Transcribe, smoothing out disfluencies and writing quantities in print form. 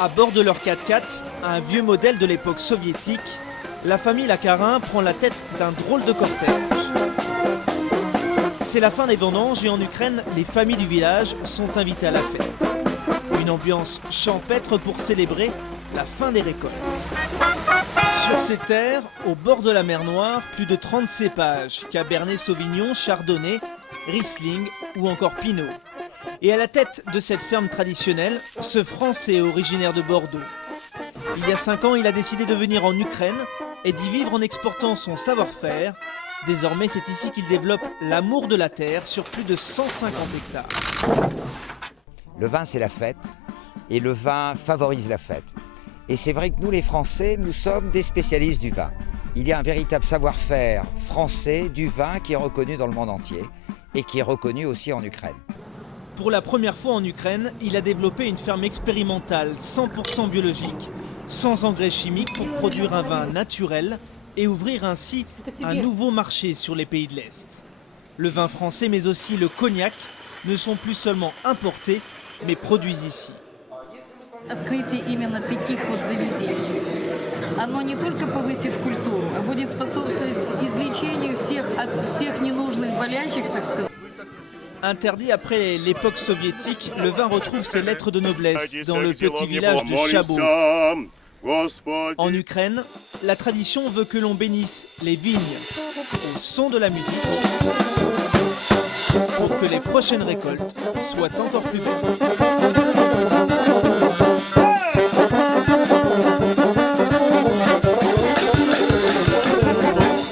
À bord de leur 4x4, un vieux modèle de l'époque soviétique, la famille Lacarin prend la tête d'un drôle de cortège. C'est la fin des vendanges et en Ukraine, les familles du village sont invitées à la fête. Une ambiance champêtre pour célébrer la fin des récoltes. Sur ces terres, au bord de la mer Noire, plus de 30 cépages, Cabernet Sauvignon, Chardonnay, Riesling ou encore Pinot. Et à la tête de cette ferme traditionnelle, ce Français originaire de Bordeaux. Il y a 5 ans, il a décidé de venir en Ukraine et d'y vivre en exportant son savoir-faire. Désormais, c'est ici qu'il développe l'amour de la terre sur plus de 150 hectares. Le vin, c'est la fête, et le vin favorise la fête. Et c'est vrai que nous, les Français, nous sommes des spécialistes du vin. Il y a un véritable savoir-faire français du vin qui est reconnu dans le monde entier et qui est reconnu aussi en Ukraine. Pour la première fois en Ukraine, il a développé une ferme expérimentale 100% biologique, sans engrais chimiques pour produire un vin naturel et ouvrir ainsi un nouveau marché sur les pays de l'Est. Le vin français mais aussi le cognac ne sont plus seulement importés mais produits ici. Открытие именно таких вот заведений, оно не только повысит культуру, а будет способствовать излечению от всех ненужных болячек, так сказать. Interdit après l'époque soviétique, le vin retrouve ses lettres de noblesse dans le petit village de Chabot. En Ukraine, la tradition veut que l'on bénisse les vignes au son de la musique pour que les prochaines récoltes soient encore plus belles.